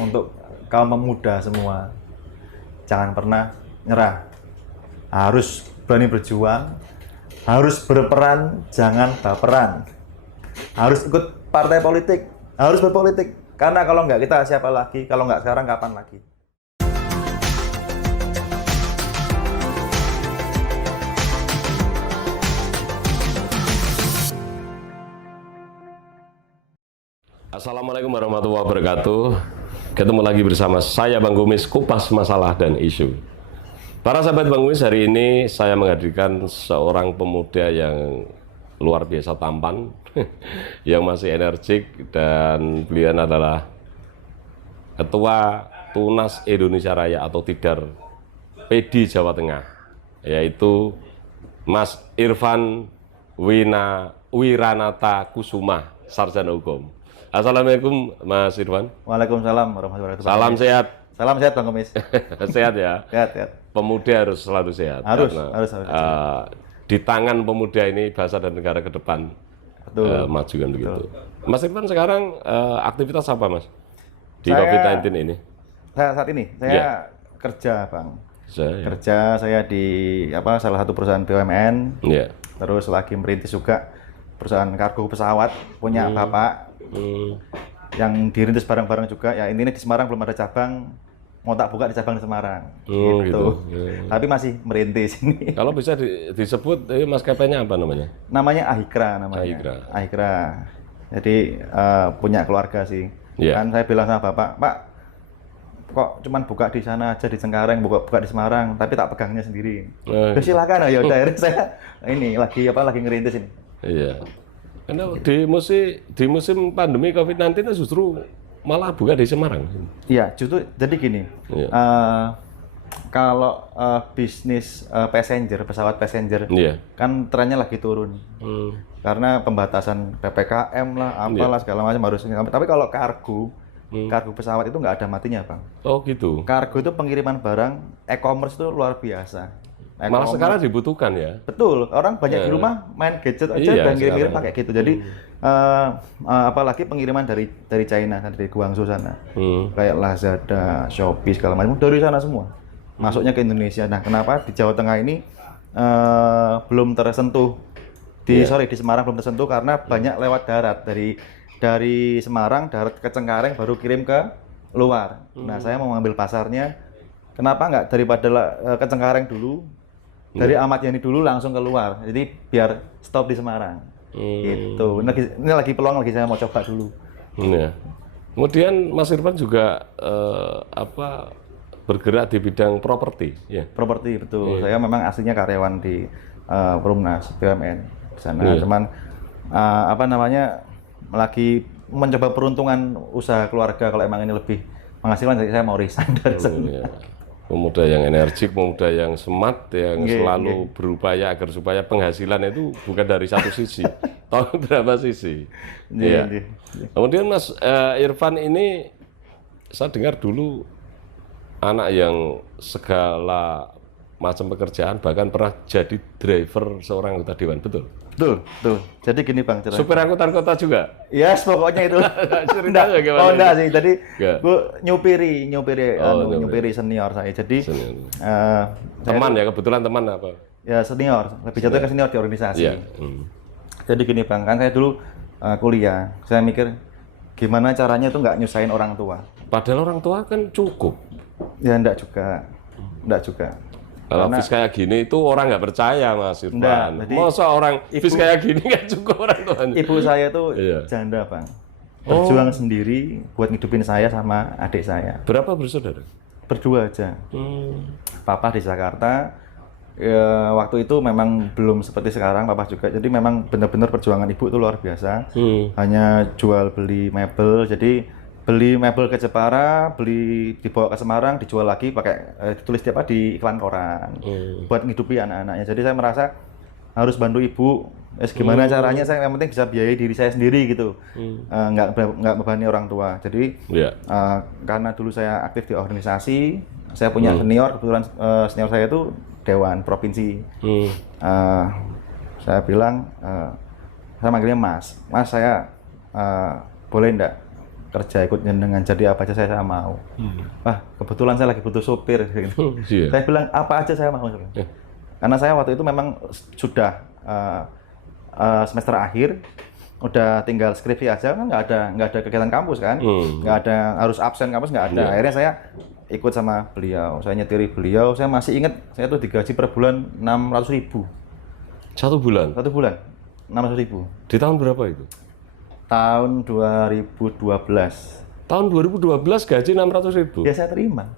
untuk kaum pemuda semua. Jangan pernah nyerah. Harus berani berjuang, harus berperan, jangan baperan. Harus ikut partai politik, harus berpolitik. Karena kalau nggak kita siapa lagi, kalau nggak sekarang kapan lagi? Assalamualaikum warahmatullahi wabarakatuh. Ketemu lagi bersama saya Bang Kumis, kupas masalah dan isu. Para sahabat Bang Kumis, hari ini saya menghadirkan seorang pemuda yang luar biasa tampan, yang masih energik, dan beliau adalah Ketua Tunas Indonesia Raya atau Tidar PD Jawa Tengah, yaitu Mas Irfan Wiranata Kusuma, Sarjana Hukum. Assalamualaikum Mas Irfan. Waalaikumsalam warahmatullahi wabarakatuh. Salam sehat. Salam sehat Bang Kumis. Sehat ya. Sehat. Pemuda harus selalu sehat. Harus. Di tangan pemuda ini bangsa dan negara ke depan maju kan begitu. Mas Irfan sekarang aktivitas apa Mas di COVID-19 ini? Saat ini saya kerja Bang. Kerja saya di salah satu perusahaan BUMN. Ya. Terus lagi merintis juga perusahaan kargo pesawat punya Bapak. Yang dirintis bareng-bareng juga. Ya ini di Semarang belum ada cabang. Mau tak buka di cabang di Semarang. Gitu. Ya. Tapi masih merintis ini. Kalau bisa disebut maskapainya apa namanya? Namanya Ahikra namanya. Ahikra. Jadi punya keluarga sih. Yeah. Kan saya bilang sama Bapak, Pak, kok cuman buka di sana aja di Cengkareng, buka di Semarang, tapi tak pegangnya sendiri. Silakan, ya udah akhirnya saya ini lagi ngerintis ini. Iya. Karena di musim pandemi COVID-19 justru malah buka di Semarang. Iya, justru jadi gini. Iya. Kalau bisnis pesawat passenger, kan trennya lagi turun. Karena pembatasan PPKM lah, apalah segala macam harus. Tapi kalau kargo pesawat itu nggak ada matinya, Bang. Oh gitu. Kargo itu pengiriman barang, e-commerce itu luar biasa. Malah sekarang dibutuhkan ya. Betul, orang banyak di rumah main gadget aja dan ngirim-ngirim pakai gitu. Jadi apalagi pengiriman dari China, dari Guangzhou sana, kayak Lazada, Shopee segala macam dari sana semua, masuknya ke Indonesia. Nah, kenapa di Jawa Tengah ini belum tersentuh? Di Semarang belum tersentuh karena banyak lewat darat dari Semarang darat ke Cengkareng baru kirim ke luar. Nah, saya mau ngambil pasarnya. Kenapa nggak daripada ke Cengkareng dulu? Dari Ahmad Yani dulu langsung keluar, jadi biar stop di Semarang. Gitu. Ini lagi peluang lagi saya mau coba dulu. Ya. Kemudian Mas Irfan juga bergerak di bidang properti. Ya. Properti betul. Saya memang aslinya karyawan di Perumnas BUMN di sana. Cuman lagi mencoba peruntungan usaha keluarga kalau emang ini lebih menghasilkan, jadi saya mau resign dari sana. Pemuda yang energik, pemuda yang smart, yang selalu berupaya agar supaya penghasilan itu bukan dari satu sisi, tahu berapa sisi. Kemudian Mas Irfan ini, saya dengar dulu anak yang segala macam pekerjaan, bahkan pernah jadi driver seorang anggota dewan, betul? Betul. Jadi gini Bang, supir angkutan kota juga? Yes, pokoknya itu. Enggak sih. Jadi gue nyupiri senior saya. Jadi teman ya, kebetulan teman apa? Ya senior, lebih jatuh ke senior di organisasi. Jadi gini Bang, kan saya dulu kuliah, saya mikir gimana caranya itu nggak nyusahin orang tua. Padahal orang tua kan cukup. Ya enggak juga. Kalau bis kayak gini itu orang nggak percaya Mas Irfan. Masa orang bis kayak gini nggak cukup orang tuanya? Ibu saya tuh janda Bang. Berjuang sendiri buat ngidupin saya sama adik saya. Berapa bersaudara? Berdua aja. Papa di Jakarta. Ya, waktu itu memang belum seperti sekarang Papa juga. Jadi memang benar-benar perjuangan ibu itu luar biasa. Hanya jual beli mebel. Jadi beli mebel ke Jepara, dibawa ke Semarang, dijual lagi pakai ditulis di iklan koran buat ngidupi anak-anaknya. Jadi saya merasa harus bantu ibu. Gimana caranya saya yang penting bisa biayai diri saya sendiri gitu, nggak membebani orang tua. Jadi karena dulu saya aktif di organisasi, saya punya senior, kebetulan senior saya itu dewan provinsi. Saya bilang, saya manggilnya Mas saya boleh enggak kerja ikut jenengan jadi apa aja saya mau. Wah, kebetulan saya lagi butuh supir gitu. Saya bilang apa aja saya mau. Karena saya waktu itu memang sudah semester akhir, udah tinggal skripsi aja kan, nggak ada kegiatan kampus kan, nggak ada harus absen kampus, nggak ada. Akhirnya saya ikut sama beliau, saya nyetiri beliau. Saya masih ingat saya tuh digaji per bulan 600.000. Satu bulan? Satu bulan 600.000. Di tahun berapa itu? Tahun 2012. Tahun 2012 gaji 600.000? Ya saya terima.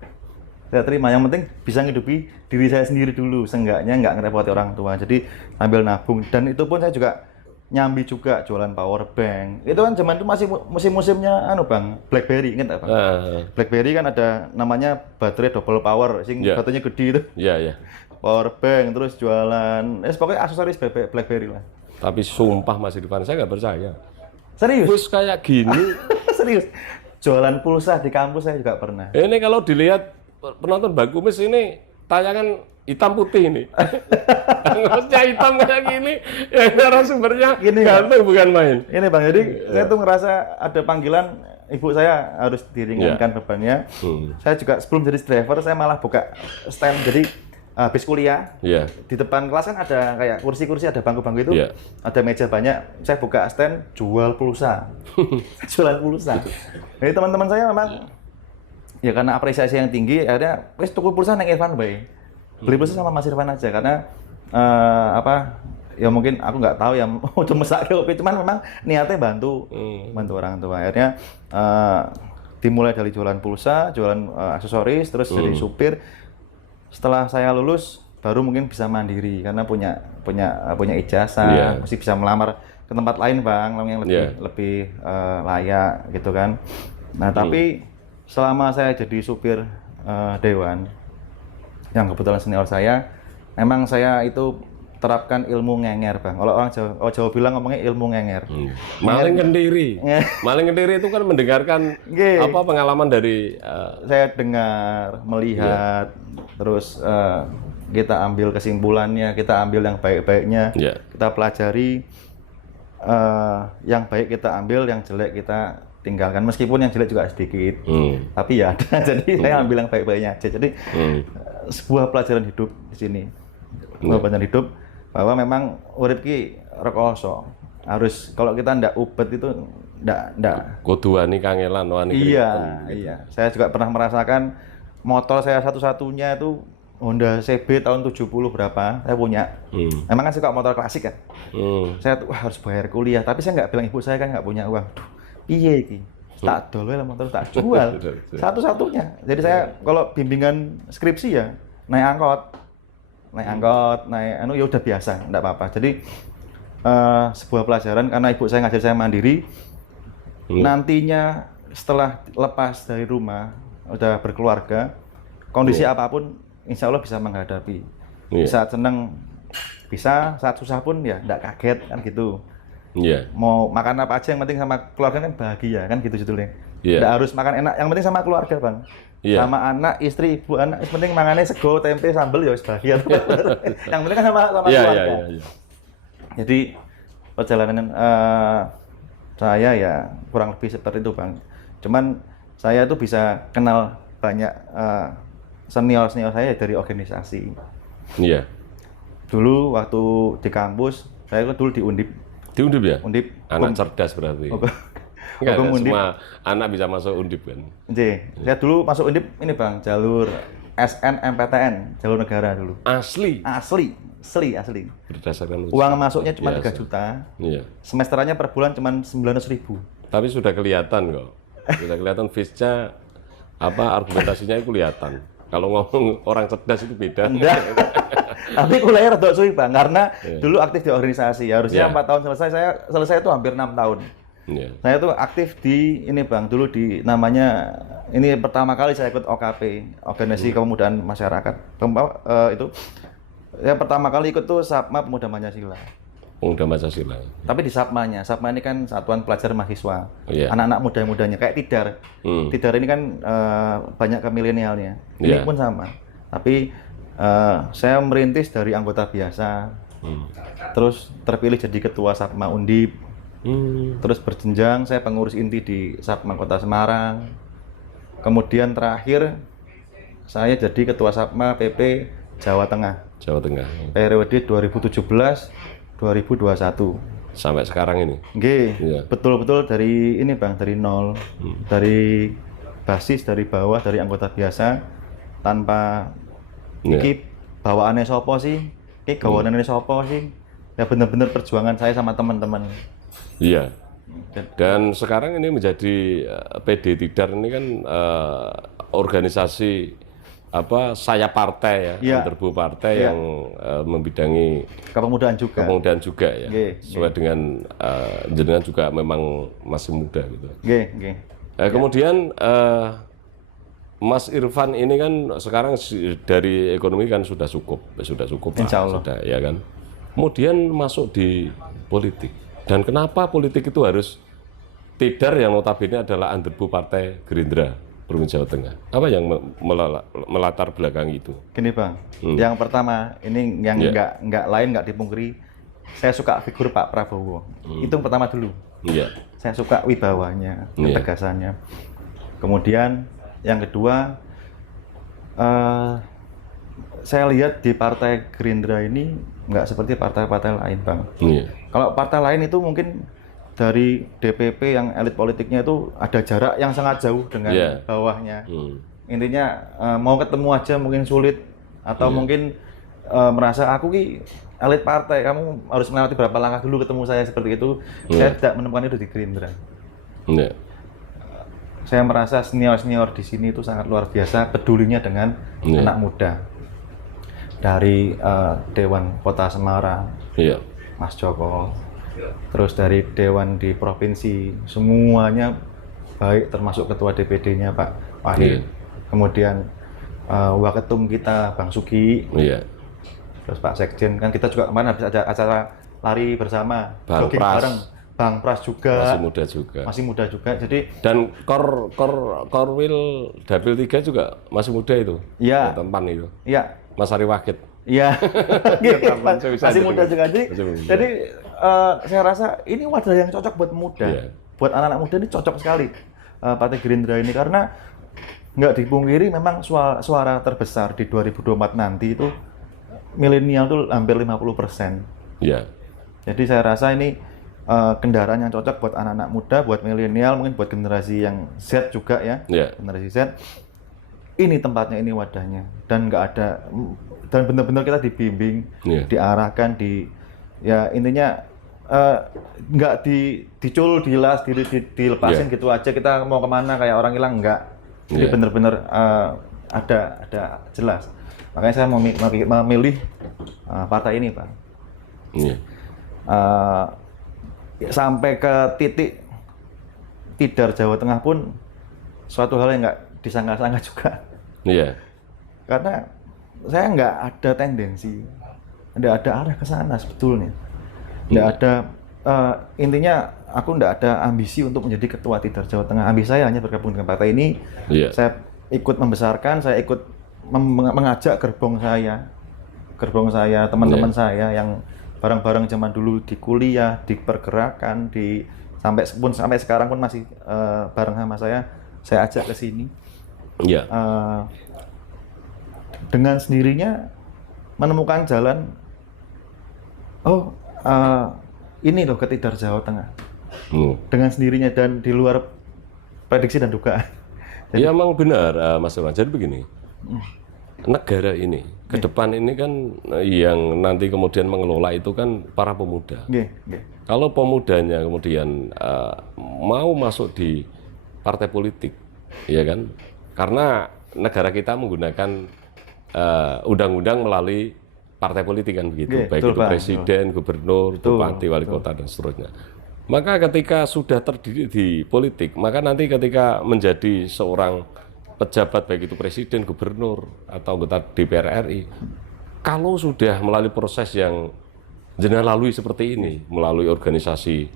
Saya terima, yang penting bisa ngidupi diri saya sendiri dulu, seenggaknya nggak ngerepoti orang tua. Jadi sambil nabung, dan itu pun saya juga nyambi juga jualan power bank. Itu kan zaman itu masih musim-musimnya Bang, BlackBerry, ingat nggak Bang? BlackBerry kan ada namanya baterai double power, sing baterainya gede itu. Iya. Power bank, terus jualan, pokoknya aksesoris BlackBerry lah. Tapi sumpah Mas Irfan, saya nggak percaya. Serius? Terus kayak gini. Serius? Jualan pulsa di kampus saya juga pernah. Ini kalau dilihat penonton Bang Kumis ini tayangan hitam putih ini. Maksudnya hitam kayak gini, yang narasumbernya ganteng bukan main. Ini Bang, jadi saya tuh ngerasa ada panggilan ibu saya harus diringankan bebannya. Saya juga sebelum jadi driver, saya malah buka stand. Jadi habis kuliah, di depan kelas kan ada kayak kursi-kursi, ada bangku-bangku itu, ada meja banyak. Saya buka stand, jual pulsa. Jualan pulsa. Jadi teman-teman saya memang, ya karena apresiasi yang tinggi, akhirnya wes tuku pulsa neng Irfan bae. Beli pulsa sama Mas Irfan aja, karena ya mungkin aku nggak tahu ya udah mesak kopi, cuman memang niatnya bantu orang tua. Akhirnya dimulai dari jualan pulsa, jualan aksesoris, terus jadi supir. Setelah saya lulus baru mungkin bisa mandiri karena punya ijazah, mesti bisa melamar ke tempat lain Bang, yang lebih layak gitu kan. Nah tapi selama saya jadi supir Dewan, yang kebetulan senior saya, memang saya itu terapkan ilmu ngenger Bang. Kalau orang Jawa bilang ngomongnya ilmu ngenger. Maling kendiri. Maling kendiri itu kan mendengarkan apa pengalaman dari saya dengar, melihat, terus kita ambil kesimpulannya, kita ambil yang baik-baiknya, kita pelajari, yang baik kita ambil, yang jelek kita tinggalkan, meskipun yang jelek juga sedikit, tapi ya ada. Jadi saya ambil yang baik-baiknya aja. Jadi sebuah pelajaran hidup di sini, pelajaran hidup bahwa memang urip ki rekoso. Harus, kalau kita ndak ubet itu ndak kudu wani kangelan wani. Iya. Saya juga pernah merasakan motor saya satu-satunya itu Honda CB tahun 70 berapa, saya punya. Emang kan suka motor klasik kan. Saya tuh harus bayar kuliah, tapi saya nggak bilang ibu saya kan nggak punya uang. Duh, piye iki? Tak dol lah motor, tak jual. Satu-satunya. Jadi saya kalau bimbingan skripsi ya naik angkot, ya udah biasa, enggak apa-apa. Jadi sebuah pelajaran, karena ibu saya ngajar saya mandiri. Nantinya setelah lepas dari rumah, udah berkeluarga, kondisi apapun insya Allah bisa menghadapi. Saat senang bisa, saat susah pun ya enggak kaget kan gitu. Mau makan apa aja yang penting sama keluarga kan bahagia kan gitu judulnya. Enggak harus makan enak, yang penting sama keluarga Bang. Sama anak, istri, ibu, anak, yang penting mangannya sego, tempe, sambel ya bahagia. Yang penting kan sama keluarga. Jadi perjalanan saya ya kurang lebih seperti itu Bang. Cuman saya tuh bisa kenal banyak senior saya dari organisasi. Dulu waktu di kampus, saya dulu di Undip. Di Undip ya? Undip. Anak cerdas berarti. Enggak semua anak bisa masuk Undip kan? Saya dulu masuk Undip ini Bang, jalur SNMPTN, jalur negara dulu. Asli. Berdasarkan uang masuknya cuma 3 juta. Semesterannya per bulan cuma 900.000. Tapi sudah kelihatan kok. Sudah kelihatan face-nya, argumentasinya itu kelihatan. Kalau ngomong orang cerdas itu beda. Enggak. Tapi kuliahnya rada suwi Bang, karena dulu aktif di organisasi. Harusnya 4 tahun selesai, saya selesai itu hampir 6 tahun. Saya tuh aktif di ini Bang, dulu di namanya, ini pertama kali saya ikut OKP, Organisasi Kepemudaan Masyarakat. Itu yang pertama kali ikut tuh Sapma Pemuda Pancasila. Pemuda Pancasila. Tapi di Sapma ini kan Satuan Pelajar Mahasiswa. Anak-anak muda-mudanya kayak Tidar. Tidar ini kan banyak ke milenialnya. Ini pun sama. Tapi saya merintis dari anggota biasa. Terus terpilih jadi ketua Sapma Undip. Terus berjenjang saya pengurus inti di Sapma Kota Semarang. Kemudian terakhir saya jadi ketua Sapma PP Jawa Tengah. Jawa Tengah. Periode 2017-2021. Sampai sekarang ini. Nggih, Iya. betul-betul dari ini Bang, dari nol. Dari basis, dari bawah, dari anggota biasa tanpa iki bawaannya sopo sih? Iki gawaannya sopo sih? Ya benar-benar perjuangan saya sama teman-teman. Iya. Dan sekarang ini menjadi PD Tidar ini kan organisasi saya partai ya, Underbu partai yang membidangi kepemudaan juga ya. Sesuai dengan jenengan juga memang masih muda gitu. Kemudian Mas Irfan ini kan sekarang dari ekonomi kan sudah cukup Insya Allah. sudah ya kan. Kemudian masuk di politik. Dan kenapa politik itu harus Tidar yang notabene adalah Underbu Partai Gerindra Provinsi Jawa Tengah? Apa yang melatar belakang itu? Gini Bang, yang pertama ini yang nggak lain nggak dipungkiri, saya suka figur Pak Prabowo. Itu yang pertama dulu. Saya suka wibawanya, ketegasannya. Kemudian yang kedua, saya lihat di Partai Gerindra ini nggak seperti partai-partai lain Bang. Kalau partai lain itu mungkin dari DPP yang elit politiknya itu ada jarak yang sangat jauh dengan bawahnya. Intinya mau ketemu aja mungkin sulit atau mungkin merasa aku ki elit partai, kamu harus melewati berapa langkah dulu ketemu saya seperti itu. Saya tidak menemukan itu di Gerindra. Saya merasa senior-senior di sini itu sangat luar biasa pedulinya dengan anak muda. Dari Dewan Kota Semarang, Mas Joko, terus dari Dewan di Provinsi, semuanya baik, termasuk Ketua DPD-nya Pak Wahid, kemudian Waketum kita Bang Sugi, terus Pak Sekjen, kan kita juga kemarin habis ada acara lari bersama, jogging bareng, Bang Pras juga, masih muda juga, jadi dan Korwil Dapil 3 juga masih muda itu, tempan itu, Mas Ari Wakid. Iya, masih muda juga. Jadi saya rasa ini wadah yang cocok buat muda, buat anak-anak muda ini cocok sekali Partai Gerindra ini, karena nggak dipungkiri memang suara terbesar di 2024 nanti itu milenial tuh hampir 50%. Jadi saya rasa ini kendaraan yang cocok buat anak-anak muda, buat milenial, mungkin buat generasi yang Z juga ya, generasi Z. Ini tempatnya, ini wadahnya, dan nggak ada, dan benar-benar kita dibimbing, diarahkan, intinya nggak dicul, dilas, dilepasin gitu aja kita mau kemana kayak orang hilang, nggak. Jadi benar-benar ada jelas. Makanya saya memilih partai ini Pak. Sampai ke titik Tidar Jawa Tengah pun suatu hal yang nggak disangka-sangka juga. Karena saya nggak ada tendensi, nggak ada arah ke sana sebetulnya. Nggak ada, intinya aku nggak ada ambisi untuk menjadi ketua Tidar Jawa Tengah. Ambisi saya hanya bergabung dengan partai ini. Saya ikut membesarkan, saya ikut mengajak gerbong saya, teman-teman saya yang bareng-bareng zaman dulu di kuliah, di pergerakan, sampai sekarang pun masih bareng sama saya ajak ke sini. Dengan sendirinya menemukan jalan, ini loh ke Tidar Jawa Tengah. Dengan sendirinya dan di luar prediksi dan dugaan. Iya memang benar Mas Irwan. Jadi begini, negara ini ke depan ini kan yang nanti kemudian mengelola itu kan para pemuda. Kalau pemudanya kemudian mau masuk di partai politik, ya kan? Karena negara kita menggunakan undang-undang melalui partai politik kan begitu, baik itu presiden, gubernur, bupati, wali kota dan seterusnya. Maka ketika sudah terdidik di politik, maka nanti ketika menjadi seorang pejabat baik itu presiden, gubernur atau anggota DPR RI, kalau sudah melalui proses yang jenengan lalui seperti ini, melalui organisasi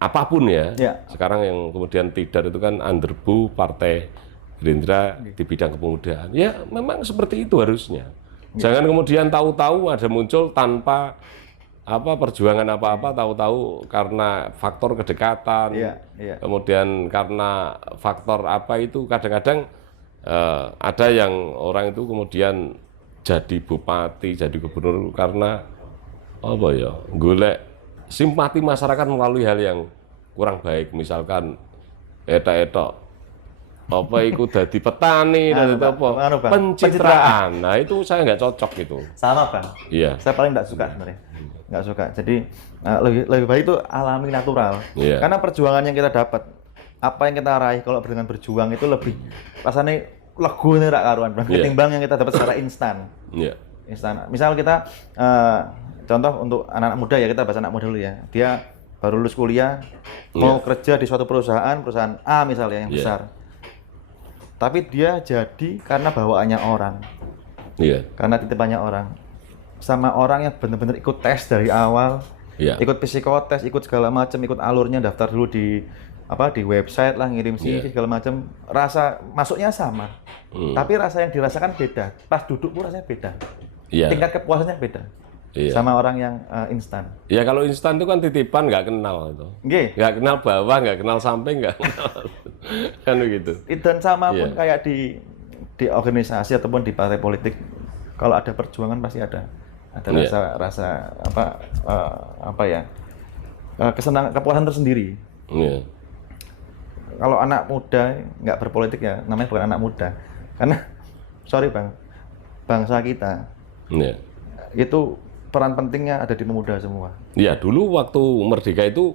apapun ya. Sekarang yang kemudian Tidar itu kan Underbu Partai Gerindra di bidang kepemudaan. Ya memang seperti itu harusnya. Jangan kemudian tahu-tahu ada muncul tanpa perjuangan apa-apa tahu-tahu karena faktor kedekatan, kemudian karena faktor apa itu kadang-kadang ada yang orang itu kemudian jadi bupati, jadi gubernur karena apa ya, golek simpati masyarakat melalui hal yang kurang baik, misalkan etok-etok apa itu dadi petani dan itu apa pencitraan. Nah itu saya nggak cocok itu. Sama Bang. Iya. Saya paling nggak suka sebenarnya. Nggak suka. Jadi lebih baik itu alami, natural. Iya. Karena perjuangan yang kita dapat, apa yang kita raih kalau dengan berjuang itu lebih rasanya lego nih rak karuan Bang. Ketimbang yang kita dapat secara instan. Iya. Instan. Misal kita contoh untuk anak-anak muda ya, kita bahas anak muda dulu ya. Dia baru lulus kuliah, mau kerja di suatu perusahaan A misalnya yang besar. Tapi dia jadi karena bawaannya orang, karena titipannya orang, sama orang yang benar-benar ikut tes dari awal, ikut psikotes, ikut segala macam, ikut alurnya, daftar dulu di website lah, ngirim CV segala macam, rasa masuknya sama, tapi rasa yang dirasakan beda, pas duduk pun rasanya beda, tingkat kepuasannya beda. Sama orang yang instan. Ya kalau instan itu kan titipan, nggak kenal itu. Nggak kenal bawah, nggak kenal samping, nggak kenal. Kan begitu. Dan sama pun kayak di organisasi ataupun di partai politik, kalau ada perjuangan pasti ada rasa kesenangan, kepuasan tersendiri. Kalau anak muda nggak berpolitik ya namanya bukan anak muda, karena sorry Bang, bangsa kita itu peran pentingnya ada di pemuda semua. Ya dulu waktu merdeka itu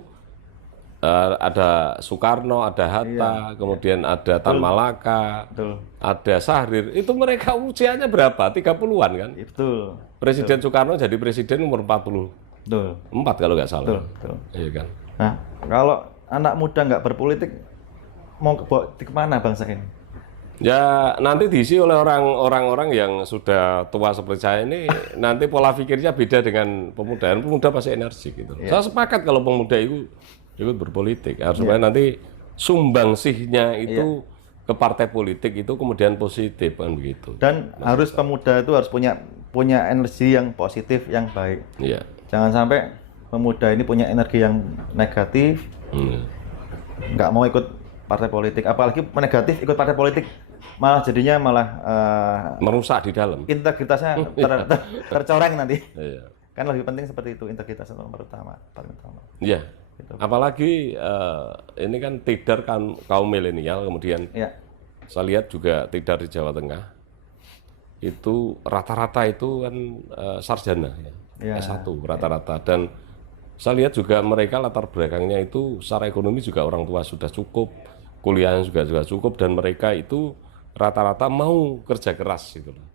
ada Soekarno, ada Hatta, kemudian ada Tan Malaka, ada Syahrir. Itu mereka usianya berapa? 30-an kan? Betul. Presiden Soekarno jadi presiden umur 44 kalau nggak salah. Betul. Iya kan? Nah, kalau anak muda nggak berpolitik, mau kemana bangsa ini? Ya nanti diisi oleh orang-orang yang sudah tua seperti saya ini, nanti pola pikirnya beda dengan pemuda. Pemuda pasti energi gitu. Saya sepakat kalau pemuda itu ikut berpolitik, supaya nanti sumbangsihnya itu ke partai politik itu kemudian positif kan begitu. Dan harus pemuda itu harus punya energi yang positif, yang baik. Jangan sampai pemuda ini punya energi yang negatif, nggak mau ikut partai politik, apalagi negatif ikut partai politik, malah jadinya merusak di dalam. Integritasnya tercoreng nanti. Kan lebih penting seperti itu, integritas nomor utama, paling utama. Iya. Gitu. Apalagi ini kan tidar kaum milenial, kemudian saya lihat juga tidar di Jawa Tengah itu rata-rata itu kan sarjana S1 rata-rata, dan saya lihat juga mereka latar belakangnya itu secara ekonomi juga orang tua sudah cukup, kuliahnya juga cukup, dan mereka itu rata-rata mau kerja keras gitu loh.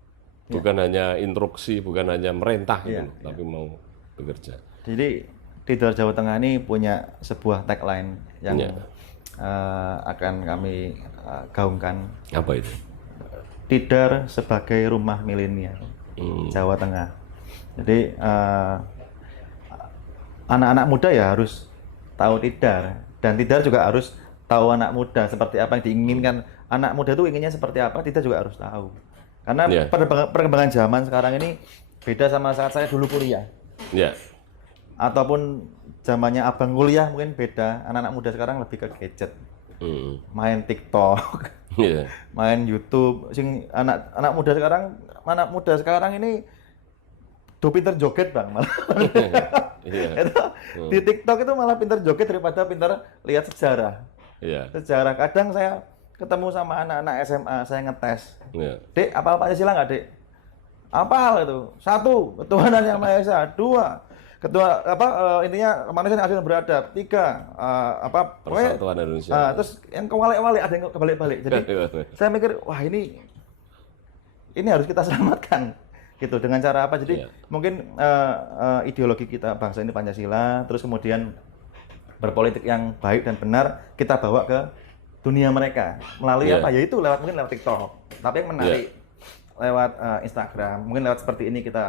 Bukan hanya instruksi, bukan hanya merintah gitu, tapi mau bekerja. Jadi Tidar Jawa Tengah ini punya sebuah tagline yang akan kami gaungkan. Apa itu? Tidar sebagai rumah milenial Jawa Tengah. Jadi anak-anak muda ya harus tahu Tidar, dan Tidar juga harus tahu anak muda seperti apa yang diinginkan. Anak muda itu inginnya seperti apa, Tidar juga harus tahu. Karena perkembangan zaman sekarang ini beda sama saat saya dulu kuliah. Ataupun zamannya abang kuliah mungkin beda. Anak-anak muda sekarang lebih ke gadget, main TikTok, main YouTube. Anak muda sekarang ini pinter joget Bang malah. Di TikTok itu malah pinter joget daripada pinter lihat sejarah. Sejarah. Kadang saya ketemu sama anak-anak SMA, saya ngetes. Dek, apal Pancasila nggak, Dek? Apal itu. 1, ketuhanan yang Maha Esa. 2, intinya kemanusiaan adil dan beradab. 3, Persatuan Indonesia. Terus yang kewalik-walik, ada yang kebalik-balik. Jadi saya mikir, wah ini harus kita selamatkan gitu. Dengan cara apa? Jadi mungkin ideologi kita bangsa ini Pancasila, terus kemudian berpolitik yang baik dan benar kita bawa ke dunia mereka melalui apa? Yaitu mungkin lewat TikTok. Tapi yang menarik lewat Instagram, mungkin lewat seperti ini kita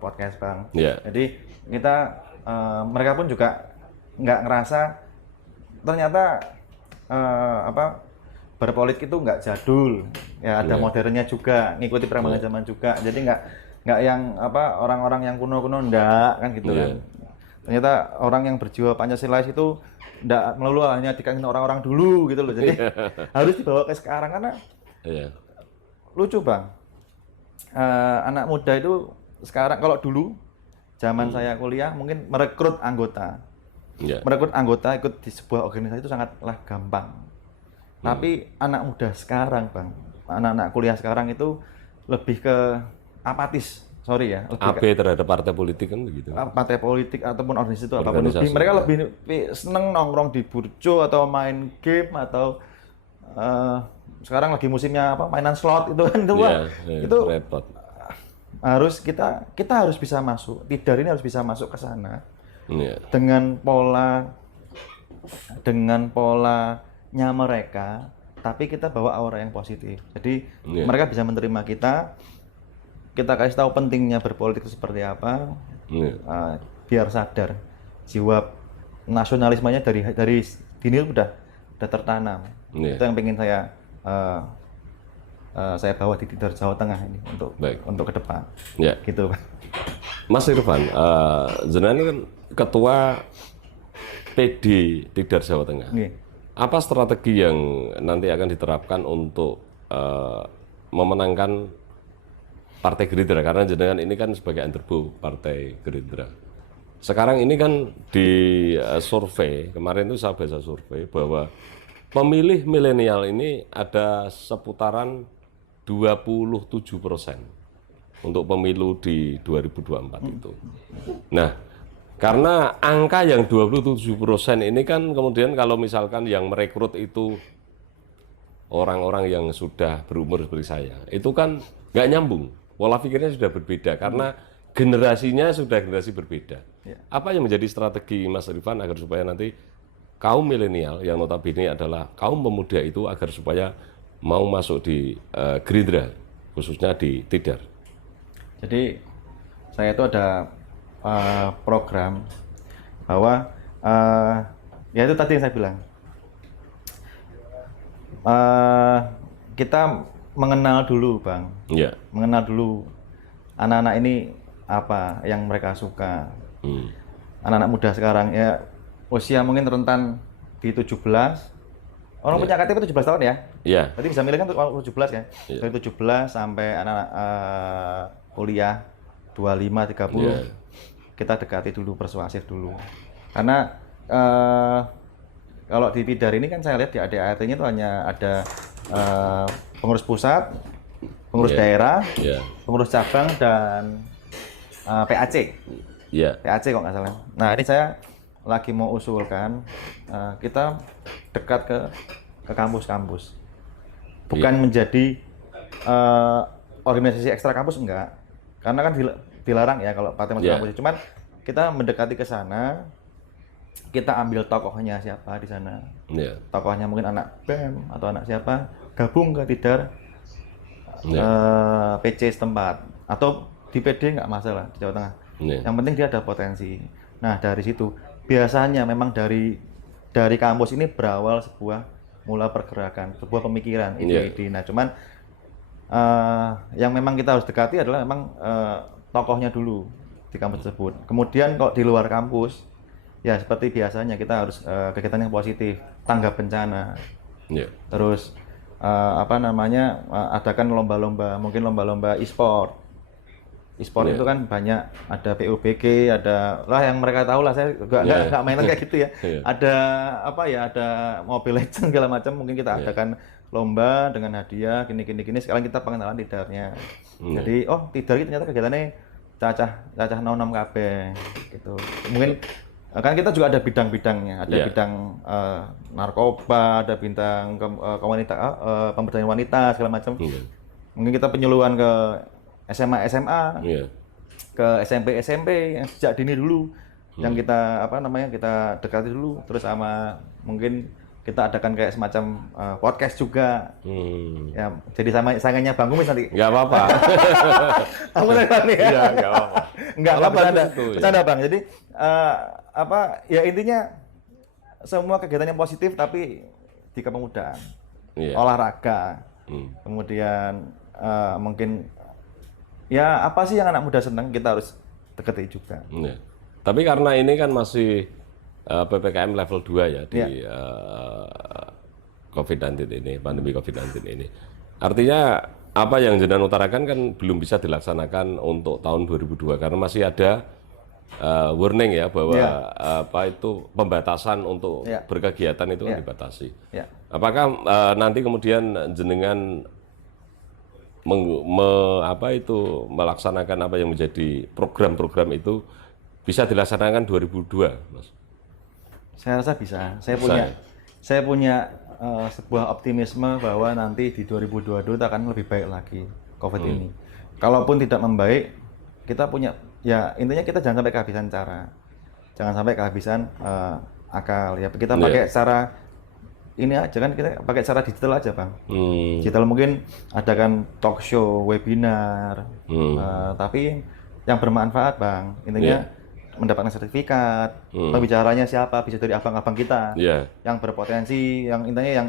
podcast Bang. Jadi kita mereka pun juga nggak ngerasa ternyata berpolitik itu nggak jadul, ya ada modernnya juga, ngikuti perkembangan zaman juga. Jadi nggak yang orang-orang yang kuno-kuno, enggak kan gitu kan. Ternyata orang yang berjiwa Pancasilais itu tidak melulu hanya dikasihin orang-orang dulu gitu loh. Jadi harus dibawa ke sekarang karena lucu Bang. Anak muda itu sekarang kalau dulu zaman saya kuliah mungkin merekrut anggota. Merekrut anggota ikut di sebuah organisasi itu sangatlah gampang. Tapi anak muda sekarang Bang, anak-anak kuliah sekarang itu lebih ke apatis. Sorry ya, lebih terhadap partai politik kan begitu. Partai politik ataupun organisasi itu apapun mereka lebih seneng nongkrong di burjo atau main game atau sekarang lagi musimnya apa mainan slot itu kan itu repot. Harus kita harus bisa masuk. Tidar ini harus bisa masuk ke sana. Dengan polanya mereka, tapi kita bawa aura yang positif. Jadi mereka bisa menerima kita kasih tahu pentingnya berpolitik itu seperti apa, biar sadar jiwa nasionalismenya dari dini udah tertanam. Itu yang pengen saya bawa di Tidar Jawa Tengah ini untuk ke depan. Gitu Pak. Mas Irfan, jenengan ini kan ketua PD Tidar Jawa Tengah. Apa strategi yang nanti akan diterapkan untuk memenangkan Partai Gerindra, karena jenengan ini kan sebagai underbo Partai Gerindra. Sekarang ini kan di survei, kemarin itu saya baca survei bahwa pemilih milenial ini ada seputaran 27% untuk pemilu di 2024 itu. Nah, karena angka yang 27% ini kan kemudian kalau misalkan yang merekrut itu orang-orang yang sudah berumur seperti saya, itu kan nggak nyambung. Pola pikirnya sudah berbeda karena generasinya sudah generasi berbeda. Apa yang menjadi strategi Mas Irfan agar supaya nanti kaum milenial yang notabene adalah kaum pemuda itu agar supaya mau masuk di Gerindra, khususnya di Tidar? Jadi saya itu ada program bahwa ya itu tadi yang saya bilang, kita mengenal dulu Bang, mengenal dulu anak-anak ini apa yang mereka suka. Anak-anak muda sekarang ya usia mungin rentan di 17, orang punya KTP 17 tahun ya? Berarti bisa milih kan 17 ya? Dari 17 sampai anak-anak kuliah 25, 30, kita dekati dulu, persuasif dulu. Karena kalau di Tidar ini kan saya lihat di ADART-nya itu hanya ada pengurus pusat, pengurus daerah, pengurus cabang, dan PAC. PAC kok nggak salah. Nah ini saya lagi mau usulkan kita dekat ke kampus-kampus, bukan menjadi organisasi ekstra kampus, enggak, karena kan dilarang ya kalau partai masuk kampus. Cuman kita mendekati ke sana, kita ambil tokohnya siapa di sana, tokohnya mungkin anak BEM atau anak siapa, gabung ke Tidar PC setempat atau di PD nggak masalah di Jawa Tengah. Yang penting dia ada potensi. Nah dari situ biasanya memang dari kampus ini berawal sebuah mula pergerakan, sebuah pemikiran, ide-ide. Nah cuman yang memang kita harus dekati adalah memang tokohnya dulu di kampus tersebut. Kemudian kalau di luar kampus, ya seperti biasanya kita harus kegiatan yang positif, tanggap bencana. Terus adakan lomba-lomba, mungkin lomba-lomba e-sport. E-sport itu kan banyak, ada PUBG, ada lah yang mereka tahu lah, saya nggak mainan kayak gitu ya. Ada ada Mobile Legends segala macam, mungkin kita adakan lomba dengan hadiah gini. Sekarang kita pengenalan Tidarnya. Jadi Tidar itu ternyata kegiatannya cacah nom kabeh gitu. Mungkin kan kita juga ada bidang-bidangnya, ada bidang narkoba, ada bidang pemberdayaan wanita segala macam. Mungkin kita penyuluhan ke SMA, ke SMP yang sejak dini dulu, yang kita kita dekati dulu, terus sama mungkin kita adakan kayak semacam podcast juga. Ya, jadi sama saingannya Bang Kumis nanti. Nggak apa-apa. Kamu nih ya? Iya, nggak apa-apa. Nggak bercanda Bang. Jadi ya intinya semua kegiatannya positif tapi di kepemudaan, olahraga, kemudian mungkin ya apa sih yang anak muda senang, kita harus deketi juga. Tapi karena ini kan masih PPKM level 2 ya di COVID-19 ini, pandemi COVID-19 ini. Artinya apa yang jenengan utarakan kan belum bisa dilaksanakan untuk tahun 2002 karena masih ada warning ya bahwa apa itu pembatasan untuk berkegiatan itu kan dibatasi. Apakah nanti kemudian jenengan melaksanakan apa yang menjadi program-program itu bisa dilaksanakan 2002, Mas? Saya rasa bisa. Saya punya sebuah optimisme bahwa nanti di 2022 itu akan lebih baik lagi COVID ini. Kalaupun tidak membaik, kita punya ya intinya kita jangan sampai kehabisan cara, jangan sampai kehabisan akal. Ya kita pakai cara ini aja kan, kita pakai cara digital aja Bang. Digital mungkin adakan talk show, webinar, tapi yang bermanfaat Bang. Intinya mendapatkan sertifikat, pembicaranya siapa, bisa dari abang-abang kita, yang berpotensi, yang intinya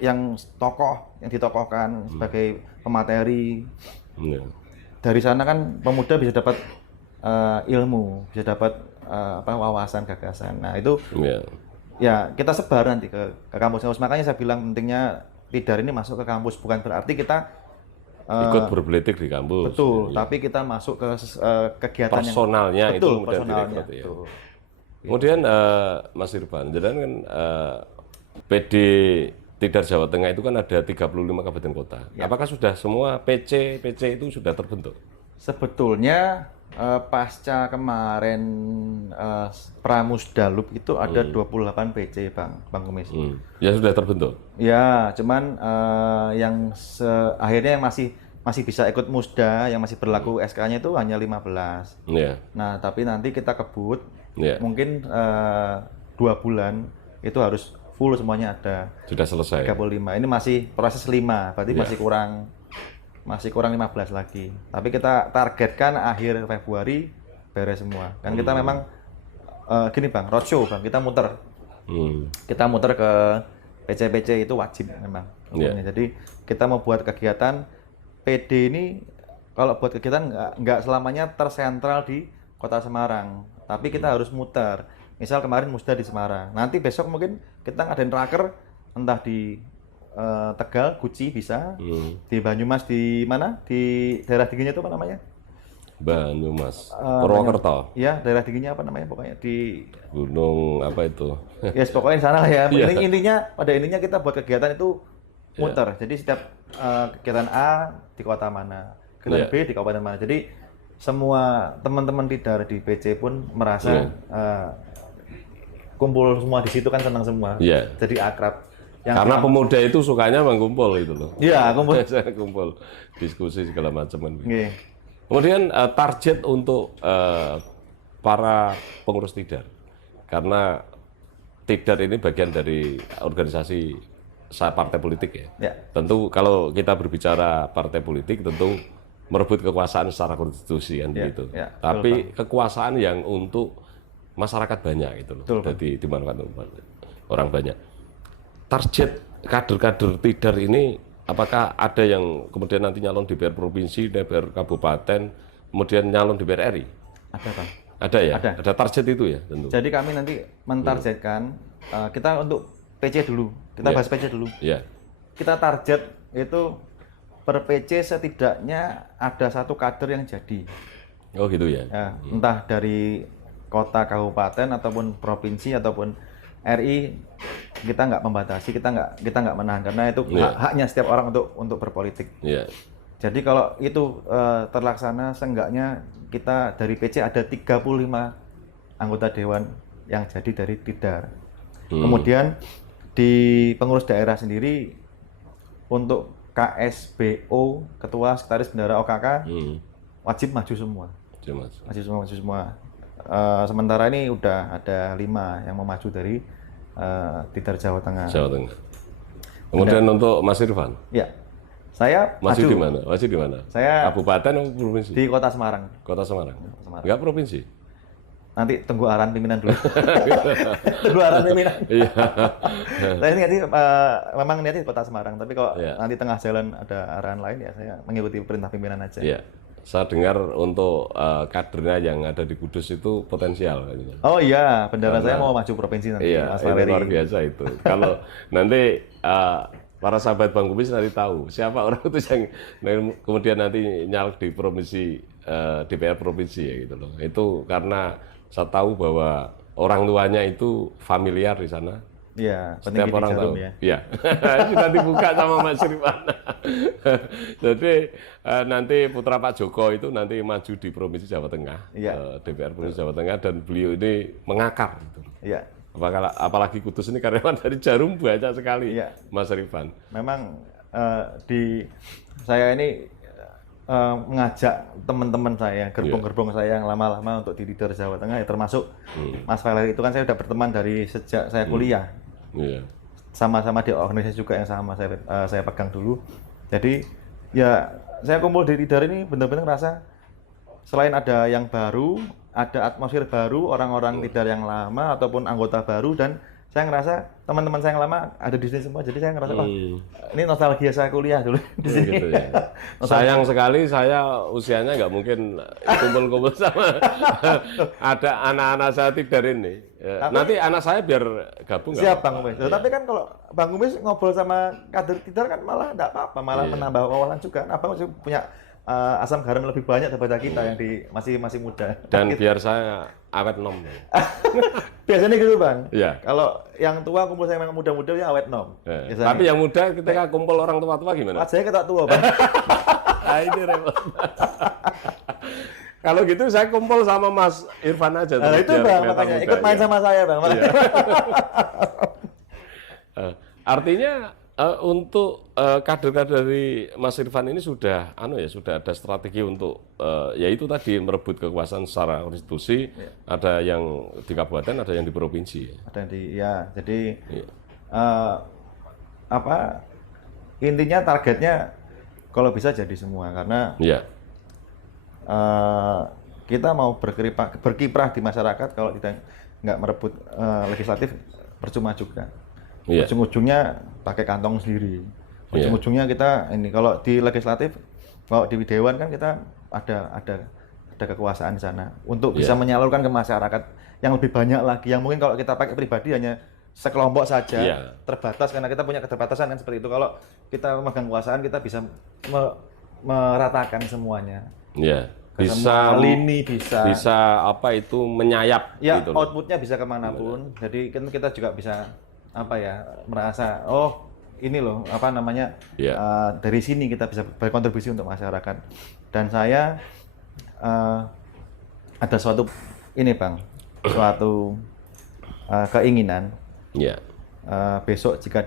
yang tokoh, yang ditokohkan sebagai pemateri. Dari sana kan pemuda bisa dapat ilmu, bisa dapat wawasan, gagasan. Nah itu ya kita sebar nanti ke kampus-kampus. Makanya saya bilang pentingnya Tidar ini masuk ke kampus, bukan berarti kita ikut berbeletik di kampus. Betul, tapi kita masuk ke kegiatan personalnya yang itu personalnya. Ya. Kemudian Mas Irfan, jadi kan PD Tidar Jawa Tengah itu kan ada 35 kabupaten kota. Apakah sudah semua PC itu sudah terbentuk? Sebetulnya pasca kemarin Pramusdalup itu ada 28 PC Bang Kumis. Ya sudah terbentuk. Ya, cuman yang akhirnya yang masih bisa ikut Musda, yang masih berlaku SK-nya itu hanya 15. Nah, tapi nanti kita kebut, mungkin 2 bulan itu harus full semuanya ada. Sudah selesai. 35. Ini masih proses 5, berarti masih kurang 15 lagi. Tapi kita targetkan akhir Februari beres semua. Kan kita memang gini Bang, roadshow Bang, kita muter. Kita muter ke PC-PC itu wajib memang. Jadi kita mau buat kegiatan PD ini, kalau buat kegiatan nggak selamanya tersentral di Kota Semarang, tapi kita harus muter. Misal kemarin Musda di Semarang, nanti besok mungkin kita ngadain raker entah di Tegal, Guci bisa, di Banyumas di mana? Di daerah dinginnya itu apa namanya? Banyumas, Purwokerto. Iya, daerah dinginnya apa namanya pokoknya di Gunung apa itu? Ya, pokoknya di sana lah ya. Pada intinya kita buat kegiatan itu muter. Jadi setiap kegiatan A di kota mana, kegiatan B di kabupaten mana. Jadi semua teman-teman Tidar di PC pun merasa kumpul semua di situ kan senang semua. Jadi akrab. Karena pemuda itu sukanya mengumpul itu loh. Iya, kumpul, diskusi segala macam kan. Kemudian target untuk para pengurus Tidar, karena Tidar ini bagian dari organisasi partai politik ya. Tentu kalau kita berbicara partai politik tentu merebut kekuasaan secara konstitusi kan begitu. Tapi kekuasaan yang untuk masyarakat banyak itu loh. Jadi dimanfaatkan orang banyak. Target kader-kader Tidar ini apakah ada yang kemudian nanti nyalon DPR provinsi, DPR kabupaten, kemudian nyalon DPR RI? Ada Bang. Ada ya? Ada target itu ya tentu. Jadi kami nanti mentargetkan, kita untuk PC dulu, kita bahas PC dulu. Kita target itu per PC setidaknya ada 1 kader yang jadi. Oh gitu ya? Entah dari kota, kabupaten, ataupun provinsi, ataupun RI, kita nggak membatasi, kita nggak menahan karena itu haknya setiap orang untuk berpolitik. Jadi kalau itu terlaksana, seenggaknya kita dari PC ada 35 anggota dewan yang jadi dari Tidar. Kemudian di pengurus daerah sendiri untuk KSBO, ketua, sekretaris, bendahara OKK wajib maju semua. Maju semua. Sementara ini udah ada 5 yang mau maju dari Tidar Jawa Tengah. Kemudian untuk Mas Irfan? Saya maju di mana? Maju di mana? Saya kabupaten atau provinsi? Di Kota Semarang. Kota Semarang. Enggak provinsi? Nanti tunggu arahan pimpinan dulu. Tunggu arahan pimpinan. Saya ini memang niatnya di Kota Semarang, tapi kalau nanti tengah jalan ada arahan lain ya saya mengikuti perintah pimpinan aja. saya dengar untuk kadernya yang ada di Kudus itu potensial. Gitu. Oh iya, bendera saya mau maju provinsi nanti. Iya, itu luar biasa itu. Kalau nanti para sahabat Bang Kumis nanti tahu siapa orang itu yang kemudian nanti nyalek di provinsi DPR provinsi ya gitu loh. Itu karena saya tahu bahwa orang tuanya itu familiar di sana. Iya, setiap orang tahu. Ya. Iya, sudah dibuka sama Mas Rifana. Jadi nanti putra Pak Joko itu nanti maju di provinsi Jawa Tengah, DPR provinsi Jawa Tengah, dan beliau ini mengakar. Gitu. Iya. Apalagi Kudus ini karyawan dari Jarum banyak sekali, Mas Rifan. Memang saya ini mengajak teman-teman saya, gerbong-gerbong saya yang lama-lama untuk di leader Jawa Tengah, ya termasuk Mas Valeri itu kan saya sudah berteman dari sejak saya kuliah. Sama-sama di organisasi juga yang sama saya pegang dulu. Jadi ya saya kumpul di leader ini benar-benar ngerasa selain ada yang baru, ada atmosfer baru, orang-orang leader yang lama ataupun anggota baru, dan saya ngerasa teman-teman saya yang lama ada di sini semua. Jadi saya ngerasa wah, ini nostalgia saya kuliah dulu di sini. Gitu ya. Sayang sekali saya usianya nggak mungkin kumpul-kumpul sama ada anak-anak saya tidak ini. Ya, nanti anak saya biar gabung. Siap Bang Kumis. Tapi kan kalau Bang Kumis ngobrol sama kader tidak kan malah enggak apa-apa, malah menambah wawasan juga. Abang masih punya asam garam lebih banyak daripada kita yang masih muda. Dan biar saya awet nom. Biasanya gitu Bang. Iya. Kalau yang tua kumpul sama yang muda-muda ya awet nom. Tapi yang muda ketika kumpul orang tua-tua gimana? Saya ketak tua Bang. Ini repot. Kalau gitu saya kumpul sama Mas Irfan aja. Nah, itu Bang, makanya ikut main sama saya Bang. Artinya untuk kader-kader dari Mas Irfan ini sudah sudah ada strategi untuk yaitu tadi merebut kekuasaan secara konstitusi. Ada yang di kabupaten, ada yang di provinsi. Ada jadi intinya targetnya kalau bisa jadi semua, karena kita mau berkiprah di masyarakat. Kalau kita nggak merebut legislatif percuma juga. Ujung-ujungnya pakai kantong sendiri. Ujung-ujungnya kita ini kalau di legislatif, kalau di dewan kan kita ada kekuasaan di sana untuk bisa menyalurkan ke masyarakat yang lebih banyak lagi. Yang mungkin kalau kita pakai pribadi hanya sekelompok saja, terbatas karena kita punya keterbatasan kan seperti itu. Kalau kita memegang kekuasaan kita bisa meratakan semuanya. Bisa lini, bisa apa itu menyayap. Gitu outputnya bisa kemanapun. Jadi kan kita juga bisa merasa ini loh dari sini kita bisa berkontribusi untuk masyarakat. Dan saya ada suatu keinginan besok jika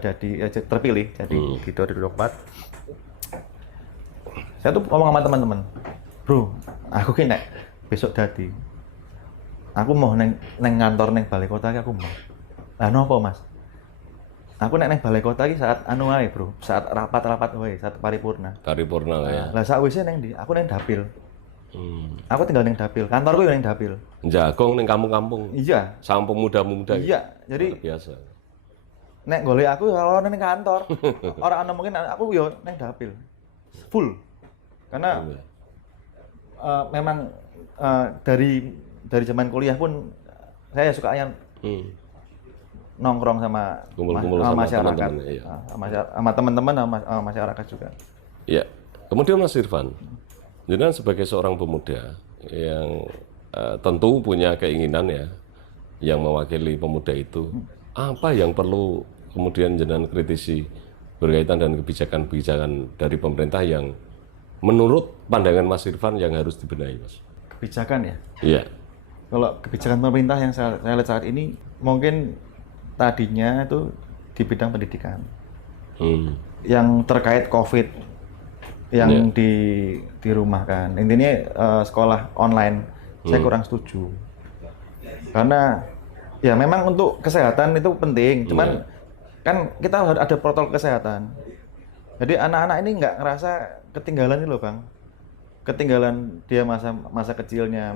terpilih jadi di 2024, saya tuh ngomong sama teman-teman, bro, aku kini besok aku mau neng kantor neng balai kota aku mau. Lah nopo Mas? Aku neng balai kota iki saat bro, saat rapat wae, saat paripurna. Paripurna lah ya. Lah sakwise aku neng dapil. Aku tinggal neng dapil, kantorku neng dapil. Jagong neng kampung-kampung. Iya. Sama pemuda-pemuda. Iya, jadi biasa. Nek golek aku kalau neng kantor, orang mungkin aku yo neng dapil. Full. Karena memang dari zaman kuliah pun saya suka nongkrong sama masyarakat, sama teman-teman, sama masyarakat juga. Ya, kemudian Mas Irfan, jenengan sebagai seorang pemuda yang tentu punya keinginan yang mewakili pemuda itu, apa yang perlu kemudian jenengan kritisi berkaitan dengan kebijakan-kebijakan dari pemerintah yang menurut pandangan Mas Irfan yang harus dibenahi, Mas? Kebijakan ya? Iya. Kalau kebijakan pemerintah yang saya lihat saat ini, mungkin tadinya itu di bidang pendidikan. Yang terkait COVID, yang dirumahkan. Intinya sekolah online, saya kurang setuju. Karena ya memang untuk kesehatan itu penting, cuman kan kita harus ada protokol kesehatan. Jadi anak-anak ini nggak ngerasa ketinggalan ini loh Bang. Ketinggalan dia masa kecilnya,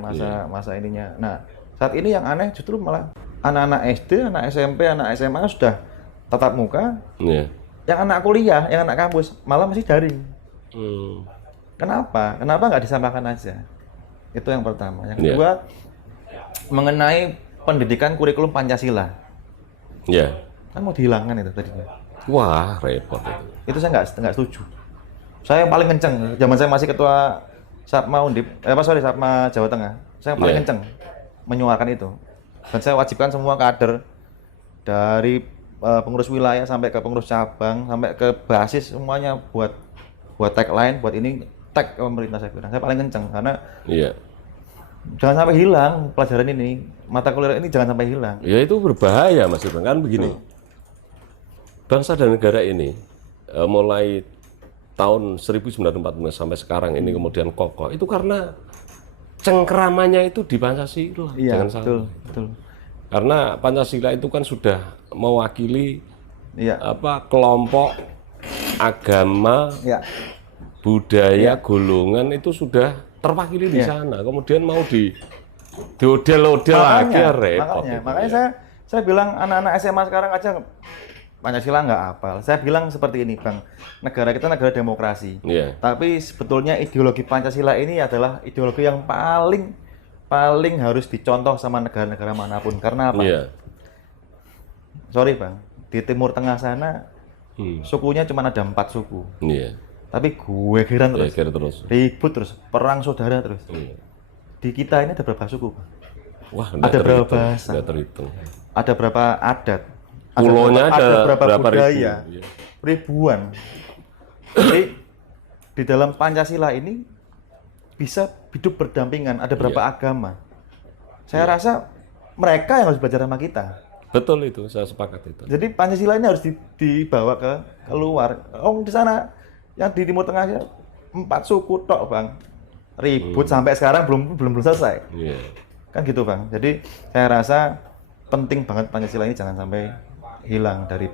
masa ininya. Nah, saat ini yang aneh justru malah anak-anak SD, anak SMP, anak SMA sudah tatap muka. Yang anak kuliah, yang anak kampus malah masih daring. Kenapa? Kenapa nggak disamakan aja? Itu yang pertama. Yang kedua, mengenai pendidikan kurikulum Pancasila. Iya. Kan mau dihilangkan itu tadinya. Wah, repot itu. Itu saya nggak setuju. Saya yang paling kenceng, zaman saya masih ketua Sapma Undip, Sapma Jawa Tengah. Saya yang paling kenceng menyuarakan itu. Dan saya wajibkan semua kader dari pengurus wilayah sampai ke pengurus cabang sampai ke basis semuanya buat tagline, buat ini tag ke pemerintah saya bilang. Saya paling kenceng karena jangan sampai hilang pelajaran ini, mata kuliah ini jangan sampai hilang. Ya itu berbahaya Mas Ibang, kan begini. Bangsa dan negara ini mulai tahun 1945 sampai sekarang ini kemudian kokoh itu karena cengkeramannya itu di Pancasila. Iya, jangan betul. Karena Pancasila itu kan sudah mewakili kelompok agama, budaya, golongan itu sudah terwakili di sana. Kemudian mau diodel-odel lagi repot. Makanya saya bilang anak-anak SMA sekarang aja Pancasila nggak hafal. Saya bilang seperti ini, Bang. Negara kita negara demokrasi. Tapi sebetulnya ideologi Pancasila ini adalah ideologi yang paling harus dicontoh sama negara-negara manapun. Karena apa? Sorry, Bang. Di Timur Tengah sana sukunya cuma ada 4 suku. Tapi gue geran terus. Ribut terus, perang saudara terus. Di kita ini ada berapa suku, Bang? Wah, ada berapa bahasa? Terhitung. Ada berapa adat? Pulaunya ada berapa budaya? Ribuan. Jadi di dalam Pancasila ini bisa hidup berdampingan. Ada berapa agama? Saya rasa mereka yang harus belajar sama kita. Betul itu, saya sepakat itu. Jadi Pancasila ini harus dibawa ke luar. Di sana yang di Timur Tengah 4 suku tok, Bang. Ribut sampai sekarang belum selesai. Kan gitu, Bang. Jadi saya rasa penting banget Pancasila ini jangan sampai hilang dari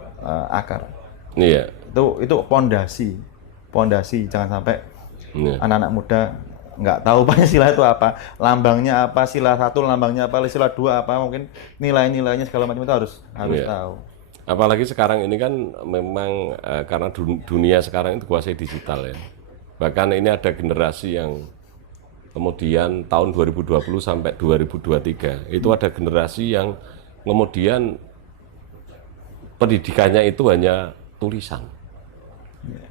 akar. Itu pondasi jangan sampai anak-anak muda nggak tahu Pancasila itu apa, lambangnya apa, sila 1 lambangnya apa, sila 2 apa, mungkin nilai-nilainya segala macam itu harus tahu. Apalagi sekarang ini kan memang karena dunia sekarang itu kuasai digital ya. Bahkan ini ada generasi yang kemudian tahun 2020 sampai 2023 itu ada generasi yang kemudian pendidikannya itu hanya tulisan.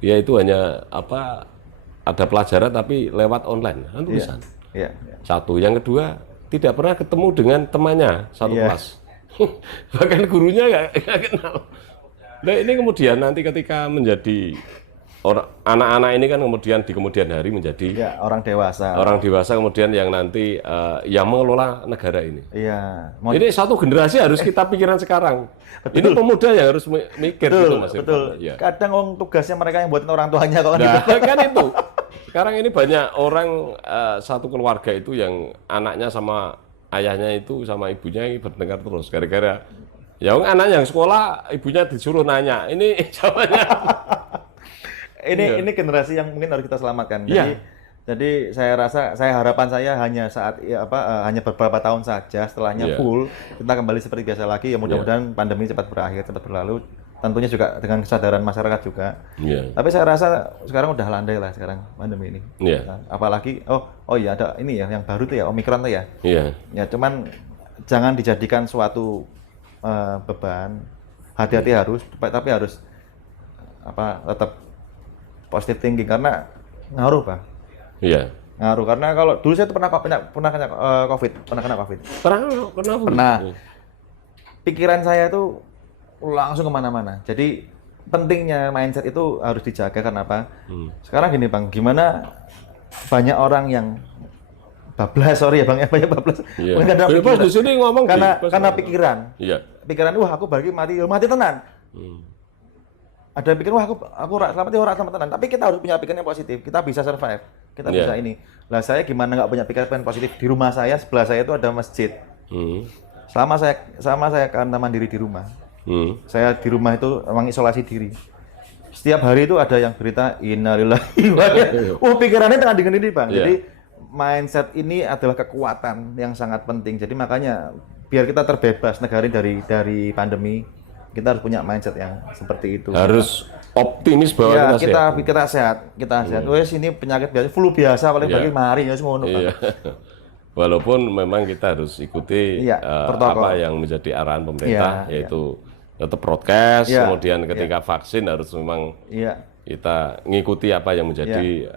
Ya itu hanya ada pelajaran tapi lewat online, kan tulisan. Satu, yang kedua tidak pernah ketemu dengan temannya satu kelas. Bahkan gurunya nggak kenal. Nah ini kemudian nanti ketika menjadi anak-anak ini kan kemudian di kemudian hari menjadi orang dewasa kemudian yang nanti yang mengelola negara ini. Ini satu generasi harus kita pikiran sekarang. Ini pemuda yang harus mikir gitu Mas. Betul. Kadang tugasnya mereka yang buatin orang tuanya kok kan itu. Sekarang ini banyak orang satu keluarga itu yang anaknya sama ayahnya itu sama ibunya bertengkar terus gara-gara anaknya yang sekolah ibunya disuruh nanya ini jawabannya. Ini generasi yang mungkin harus kita selamatkan. Jadi harapan saya hanya hanya beberapa tahun saja, setelahnya full kita kembali seperti biasa lagi. Ya mudah-mudahan pandemi cepat berakhir, cepat berlalu. Tentunya juga dengan kesadaran masyarakat juga. Tapi saya rasa sekarang udah landai lah sekarang pandemi ini. Apalagi ada ini ya yang baru tuh ya Omikron tuh ya. Ya cuman jangan dijadikan suatu beban. Hati-hati harus, tapi harus tetap positive thinking karena ngaruh, Bang. Ngaruh karena kalau dulu saya tuh pernah kena COVID. Pikiran saya tuh langsung kemana-mana. Jadi pentingnya mindset itu harus dijaga karena apa? Sekarang gini, Bang, gimana banyak orang yang bablas, banyak bablas. Bebas di sini ngomong karena pikiran. Pikiran aku bagi mati tenan. Ada pikiran aku selamat tenan. Tapi kita harus punya pikiran yang positif. Kita bisa survive. Kita bisa ini. Lah saya gimana nggak punya pikiran positif? Di rumah saya sebelah saya itu ada masjid. Selama saya karena mandiri di rumah. Saya di rumah itu memang isolasi diri. Setiap hari itu ada yang berita innalillahi wa inna pikirannya tengah dengan ini, Bang. Jadi mindset ini adalah kekuatan yang sangat penting. Jadi makanya biar kita terbebas negara ini dari pandemi. kita harus punya mindset yang seperti itu. Harus optimis bahwa ya, kita sehat. Kita sehat. Wes ini penyakit biasa, flu biasa paling bagi mari ya ngono. Iya. Walaupun memang kita harus ikuti apa yang menjadi arahan pemerintah, yaitu tetap prokes, kemudian ketika vaksin harus memang kita ngikuti apa yang menjadi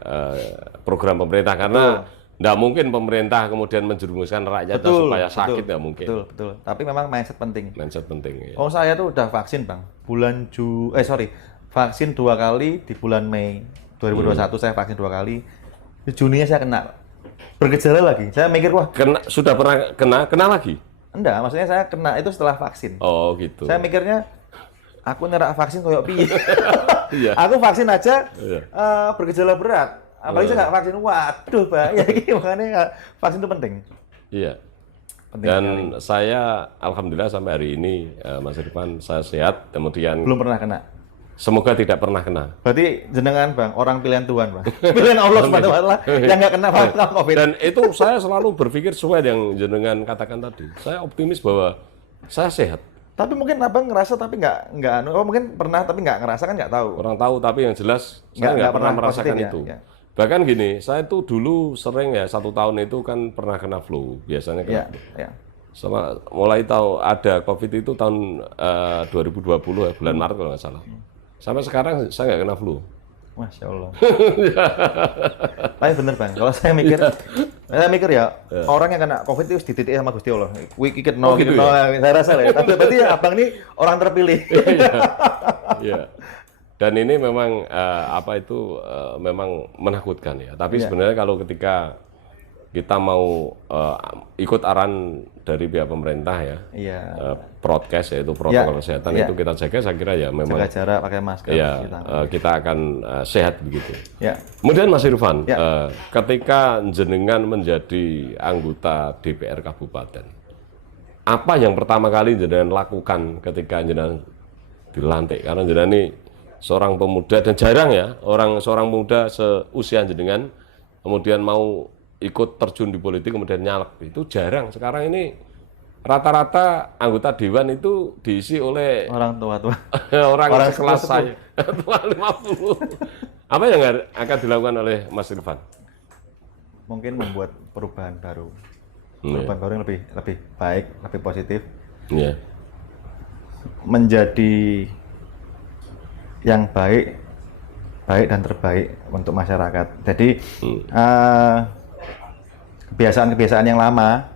program pemerintah, karena nggak mungkin pemerintah kemudian menjerumuskan rakyat supaya sakit, nggak mungkin. Betul. Tapi memang mindset penting. Mindset penting. Ya. Oh, saya tuh udah vaksin, Bang. Vaksin 2 kali di bulan Mei 2021 saya vaksin 2 kali. Di Juninya saya kena bergejala lagi. Saya mikir wah, sudah pernah kena lagi? Enggak, maksudnya saya kena itu setelah vaksin. Oh, gitu. Saya mikirnya aku nerak vaksin koyo piye. Aku vaksin aja bergejala berat. Apalagi saya nggak vaksin, waduh bahaya. Makanya vaksin itu penting. Iya. Penting dan sekali. Saya alhamdulillah sampai hari ini Mas Irfan saya sehat, kemudian belum pernah kena. Semoga tidak pernah kena. Berarti jenengan Bang, orang pilihan Tuhan Bang. Pilihan Allah Subhanahu wa taala yang nggak kena COVID. Dan itu saya selalu berpikir sesuai yang jenengan katakan tadi. Saya optimis bahwa saya sehat. Tapi mungkin abang ngerasa tapi nggak mungkin pernah tapi nggak ngerasa kan nggak tahu. Orang tahu tapi yang jelas saya nggak pernah merasakan itu. Ya. Bahkan gini, saya tuh dulu sering 1 tahun itu kan pernah kena flu, biasanya kena flu. Sama mulai tahu ada COVID itu tahun 2020 bulan Maret kalau nggak salah. Sampai sekarang saya nggak kena flu. Masya Allah. Tapi bener Bang, kalau saya mikir ya orang yang kena COVID itu dititik sama Gusti Allah. Wiki no, gitu ya? Saya rasa ya. Tapi berarti ya abang ini orang terpilih. Iya. Dan ini memang memang menakutkan ya. Tapi sebenarnya kalau ketika kita mau ikut arahan dari pihak pemerintah prokes yaitu protokol kesehatan itu kita jaga, saya kira ya memang jaga jarak, pakai masker. Kita akan sehat begitu. Kemudian Mas Irfan, ketika jenengan menjadi anggota DPR Kabupaten, apa yang pertama kali jenengan lakukan ketika jenengan dilantik? Karena jenengan ini seorang pemuda dan jarang ya seorang pemuda seusia jenengan kemudian mau ikut terjun di politik kemudian nyalek, itu jarang. Sekarang ini rata-rata anggota dewan itu diisi oleh orang tua-tua. orang sekelas saya. Tua 50. Apa yang akan dilakukan oleh Mas Irfan? Mungkin membuat perubahan baru. Perubahan baru yang lebih baik, lebih positif. Menjadi yang baik dan terbaik untuk masyarakat. Jadi kebiasaan-kebiasaan yang lama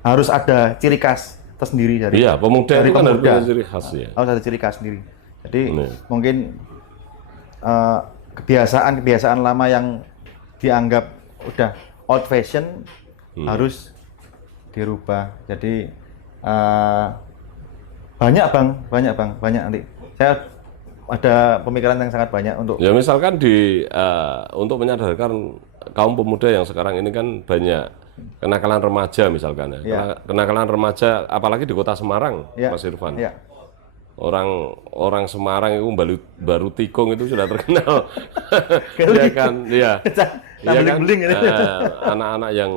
harus ada ciri khas tersendiri dari pemuda itu kan harus ciri khas ya. Harus ada ciri khas sendiri. Jadi mungkin kebiasaan lama yang dianggap udah old fashion harus dirubah. Jadi banyak nanti. Saya ada pemikiran yang sangat banyak untuk. Ya misalkan untuk menyadarkan kaum pemuda yang sekarang ini kan banyak kenakalan remaja misalkan ya. Kenakalan remaja apalagi di kota Semarang, Mas Irfan. Orang Semarang itu baru tikung itu sudah terkenal. Anak-anak yang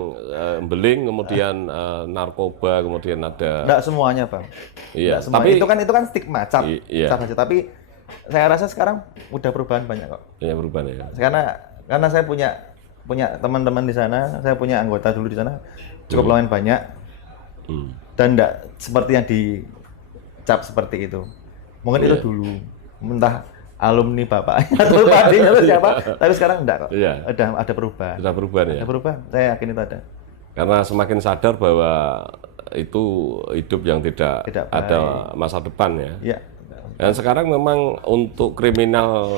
beling, kemudian narkoba, kemudian ada. Enggak semuanya, Bang. Iya. Tapi itu kan stigma, cap aja. Tapi saya rasa sekarang udah perubahan banyak kok. Iya, perubahan ya. Karena saya punya teman-teman di sana, saya punya anggota dulu di sana cukup lumayan banyak. Dan enggak seperti yang dicap seperti itu. Mungkin itu dulu. Entah alumni bapaknya atau adiknya atau siapa, tapi sekarang enggak kok. Ada perubahan. Sudah perubahan ya. Ada perubahan. Saya yakin itu ada. Karena semakin sadar bahwa itu hidup yang tidak ada masa depan ya. Iya. Dan sekarang memang untuk kriminal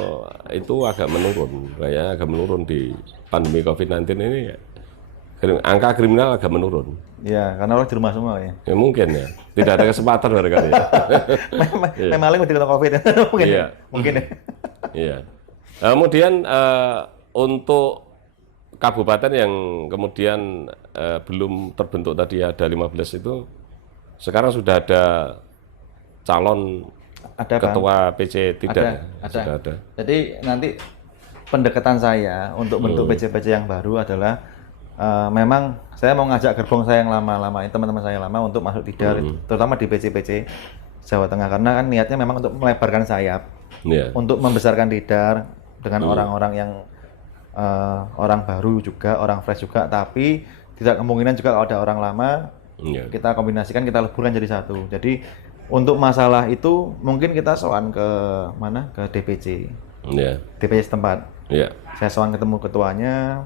itu agak menurun di pandemi COVID-19 ini. Angka kriminal agak menurun. Iya, karena orang di rumah semua ya. Ya mungkin ya. Tidak ada kesempatan barangkali ya. Memang udah kena COVID ya. Mungkin ya. Iya. Kemudian untuk kabupaten yang kemudian belum terbentuk tadi ada 15 itu, sekarang sudah ada calon ketua PC tidak? Ada. Jadi nanti pendekatan saya untuk bentuk PC-PC yang baru adalah memang saya mau ngajak gerbong saya yang lama-lama, teman-teman saya yang lama untuk masuk Tidar, terutama di PC-PC Jawa Tengah, karena kan niatnya memang untuk melebarkan sayap, untuk membesarkan Tidar dengan orang-orang yang orang baru juga, orang fresh juga, tapi tidak kemungkinan juga kalau ada orang lama, kita kombinasikan, kita leburkan jadi satu. Jadi untuk masalah itu mungkin kita sowan ke mana, ke DPC, DPC setempat. Saya sowan ketemu ketuanya,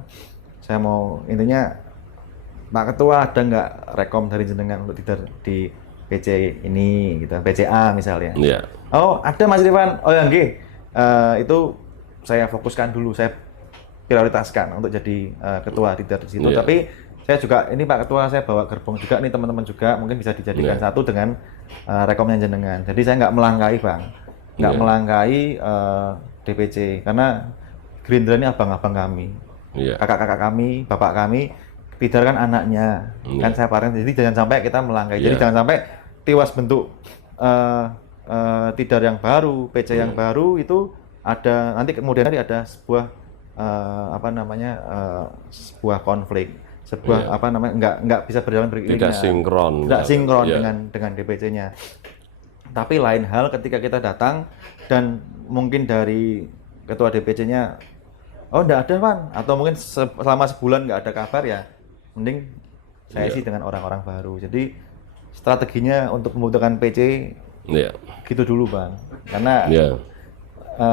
saya mau intinya Pak Ketua ada nggak rekom dari jenengan untuk Tidar di PC ini, gitu, PCA misalnya. Oh ada Mas Irfan, oh ya nggih, itu saya fokuskan dulu, saya prioritaskan untuk jadi ketua Tidar di situ. Tapi saya juga ini Pak Ketua, saya bawa gerbong juga nih, teman-teman juga mungkin bisa dijadikan satu dengan rekomnya jenengan. Jadi saya nggak melangkai Bang, nggak melangkai DPC, karena Gerindra ini abang-abang kami, kakak-kakak kami, bapak kami. Tidar kan anaknya, kan saya parent, jadi jangan sampai kita melangkai. Jadi jangan sampai tiwas bentuk Tidar yang baru, PC yang baru itu ada nanti kemudian ada sebuah sebuah konflik, sebuah nggak bisa berjalan beriringan, tidak sinkron dengan DPC-nya. Tapi lain hal ketika kita datang dan mungkin dari ketua DPC-nya, oh nggak ada Pan, atau mungkin selama sebulan nggak ada kabar, ya mending saya isi dengan orang-orang baru. Jadi strateginya untuk membutuhkan PC gitu dulu Bang, karena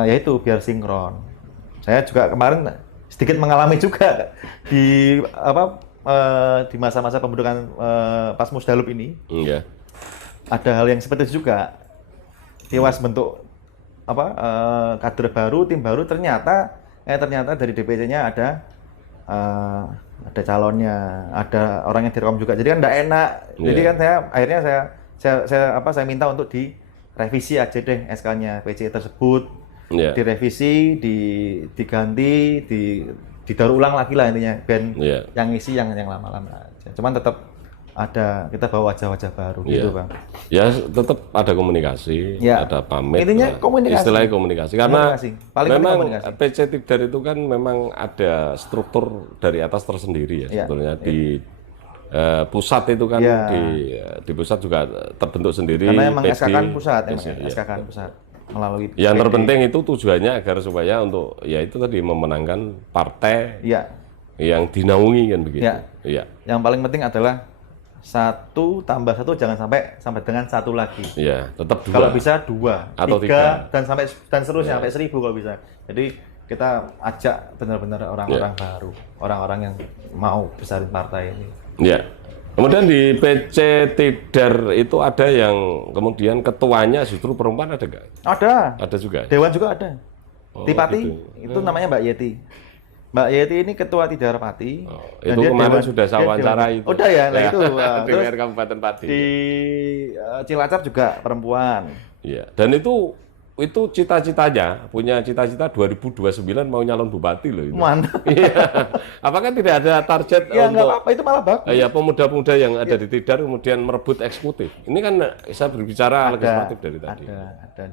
ya itu biar sinkron. Saya juga kemarin sedikit mengalami juga di di masa-masa pembentukan pas Musdalub ini. Ada hal yang seperti itu juga. Tiwas bentuk kader baru, tim baru, ternyata dari DPC-nya ada calonnya, ada orang yang direkom juga. Jadi kan enggak enak. Jadi kan saya minta untuk direvisi aja deh SK-nya PC tersebut. Direvisi, diganti, didaur ulang lagi lah intinya, band yang ngisi yang lama-lama aja. Cuman tetap ada, kita bawa wajah-wajah baru gitu Bang. Ya tetap ada komunikasi, ada pamit. Intinya komunikasi. Istilahnya komunikasi. Karena memang komunikasi. PC Tidar itu kan memang ada struktur dari atas tersendiri ya sebetulnya. Di pusat itu kan di pusat juga terbentuk sendiri. Karena emang SK kan pusat, SK kan pusat. Melalui yang terpenting itu tujuannya agar supaya untuk ya itu tadi memenangkan partai yang dinaungi kan begitu. Yang paling penting adalah 1 tambah 1 jangan sampai dengan 1 lagi. Tetap 2. Kalau bisa 2 atau 3 dan seterusnya sampai 1000 kalau bisa. Jadi kita ajak benar-benar orang-orang baru, orang-orang yang mau besarin partai ini. Kemudian di PC Tidar itu ada yang kemudian ketuanya justru perempuan, ada nggak? Ada juga. Dewan juga ada. Tipati itu namanya Mbak Yeti. Mbak Yeti ini ketua Tidar Pati. Itu kemarin sudah saya wawancara itu. Udah ya, nah itu. Dengan Kabupaten Pati. Di Cilacap juga perempuan. Dan itu cita-citanya, punya cita-cita 2029 mau nyalon bupati loh itu. Mantap. Apakah tidak ada target untuk nggak apa-apa, itu malah bagus. Pemuda-pemuda yang ada di Tidar kemudian merebut eksekutif. Ini kan saya berbicara legislatif dari tadi. Ada.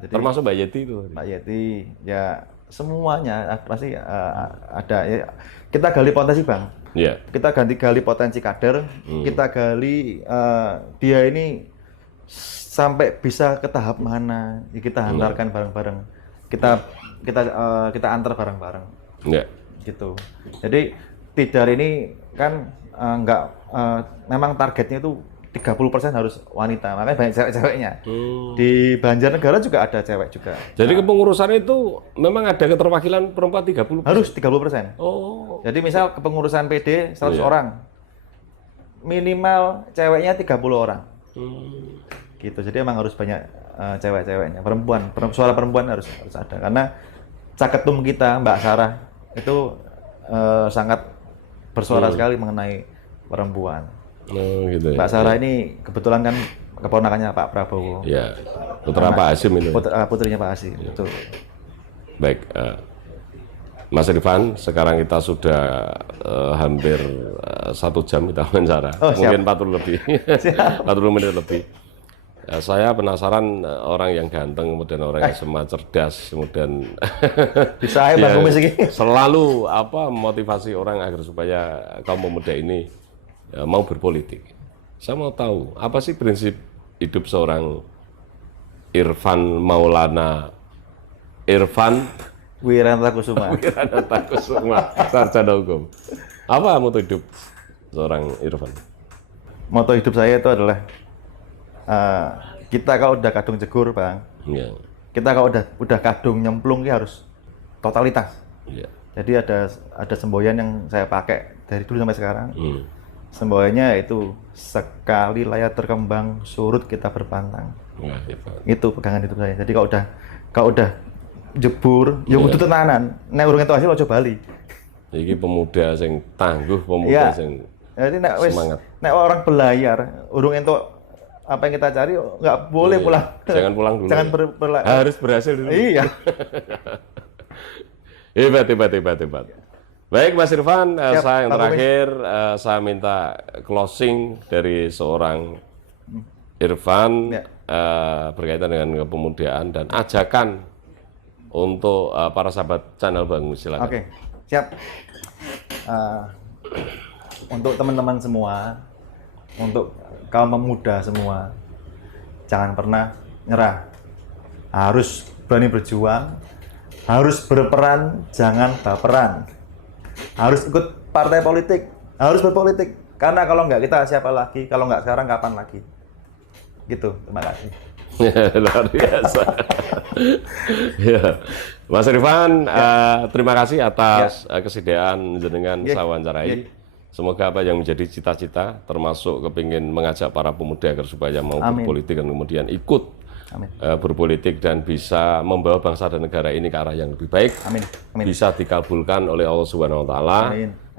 Jadi, termasuk Mbak Yeti itu. Mbak Yeti, ya semuanya pasti ada. Ya, kita gali potensi Bang. Kita gali potensi kader. Kita gali dia ini sampai bisa ke tahap mana, kita hantarkan bareng-bareng, kita antar bareng-bareng, gitu. Jadi Tidar ini kan memang targetnya itu 30% harus wanita, makanya banyak cewek-ceweknya. Di Banjarnegara juga ada cewek juga. Jadi kepengurusan itu memang ada keterwakilan perempuan 30%? Harus 30%. Jadi misal kepengurusan PD 100 orang, minimal ceweknya 30 orang. Gitu, jadi emang harus banyak cewek-ceweknya, suara perempuan harus ada, karena caketum kita Mbak Sarah itu sangat bersuara sekali mengenai perempuan. Gitu Mbak Sarah ini kebetulan kan keponakannya Pak Prabowo. Putra Pak Hasyim ini. Putrinya Pak Hasyim. Betul. Baik, Mas Irfan, sekarang kita sudah hampir 1 jam kita wawancara, mungkin 40 lebih, 40 menit lebih. Saya penasaran orang yang ganteng, kemudian orang yang smart, cerdas, kemudian Bisa ya Bang Kumis ini. selalu motivasi orang agar supaya kaum pemuda ini mau berpolitik. Saya mau tahu apa sih prinsip hidup seorang Irfan Maulana Wirantakusuma. Wirantakusuma, sarjana hukum. Apa moto hidup seorang Irfan? Moto hidup saya itu adalah kita kalau udah kadung jegur, Bang. Ya. Kita kalau udah kadung nyemplung ya harus totalitas. Ya. Jadi ada semboyan yang saya pakai dari dulu sampai sekarang. Semboyannya itu sekali layar terkembang surut kita berpantang. Wah, Itu pegangan hidup saya. Jadi kalau udah jebur, ya kudu tenanan. Nek urung entuk hasil aja bali. Iki pemuda sing tangguh, pemuda sing jadi semangat. Nek orang belayar, urung entuk apa yang kita cari, nggak boleh pulang. Jangan pulang dulu. Jangan harus berhasil dulu. Iya. Hebat. Baik Mas Irfan, saya yang Pak terakhir saya minta closing dari seorang Irfan berkaitan dengan kepemudaan dan ajakan untuk para sahabat channel Bang Kumis, silakan. Oke, siap. Untuk teman-teman semua, untuk kaum pemuda semua, jangan pernah nyerah. Harus berani berjuang, harus berperan, jangan baperan. Harus ikut partai politik, harus berpolitik. Karena kalau nggak kita siapa lagi, kalau nggak sekarang kapan lagi? Gitu, terima kasih. Luar biasa. Ya. Mas Irfan, terima kasih atas kesediaan dengan saya wawancarai. Semoga apa yang menjadi cita-cita, termasuk kepingin mengajak para pemuda agar supaya mau berpolitik dan kemudian ikut berpolitik dan bisa membawa bangsa dan negara ini ke arah yang lebih baik. Bisa dikabulkan oleh Allah Subhanahu Wa Taala.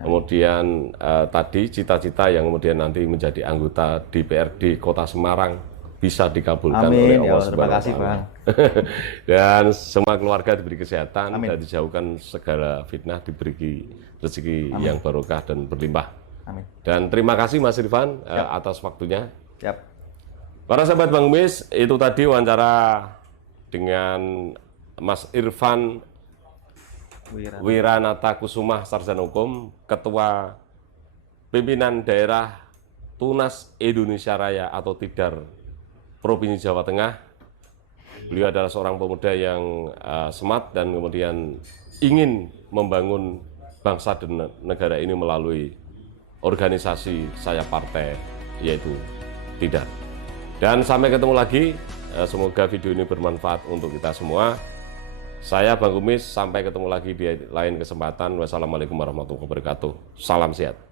Kemudian tadi cita-cita yang kemudian nanti menjadi anggota DPRD Kota Semarang bisa dikabulkan oleh Allah Subhanahu Wa Taala. Dan semua keluarga diberi kesehatan dan dijauhkan segala fitnah, diberi rezeki yang barokah dan berlimpah. Dan terima kasih Mas Irfan atas waktunya. Para sahabat Bang Kumis, itu tadi wawancara dengan Mas Irfan Wirantakusuma, sarjana hukum, Ketua Pimpinan Daerah Tunas Indonesia Raya atau TIDAR Provinsi Jawa Tengah. Beliau adalah seorang pemuda yang smart dan kemudian ingin membangun bangsa dan negara ini melalui organisasi sayap partai, yaitu TIDAR. Dan sampai ketemu lagi, semoga video ini bermanfaat untuk kita semua. Saya Bang Kumis, sampai ketemu lagi di lain kesempatan. Wassalamualaikum warahmatullahi wabarakatuh. Salam sehat.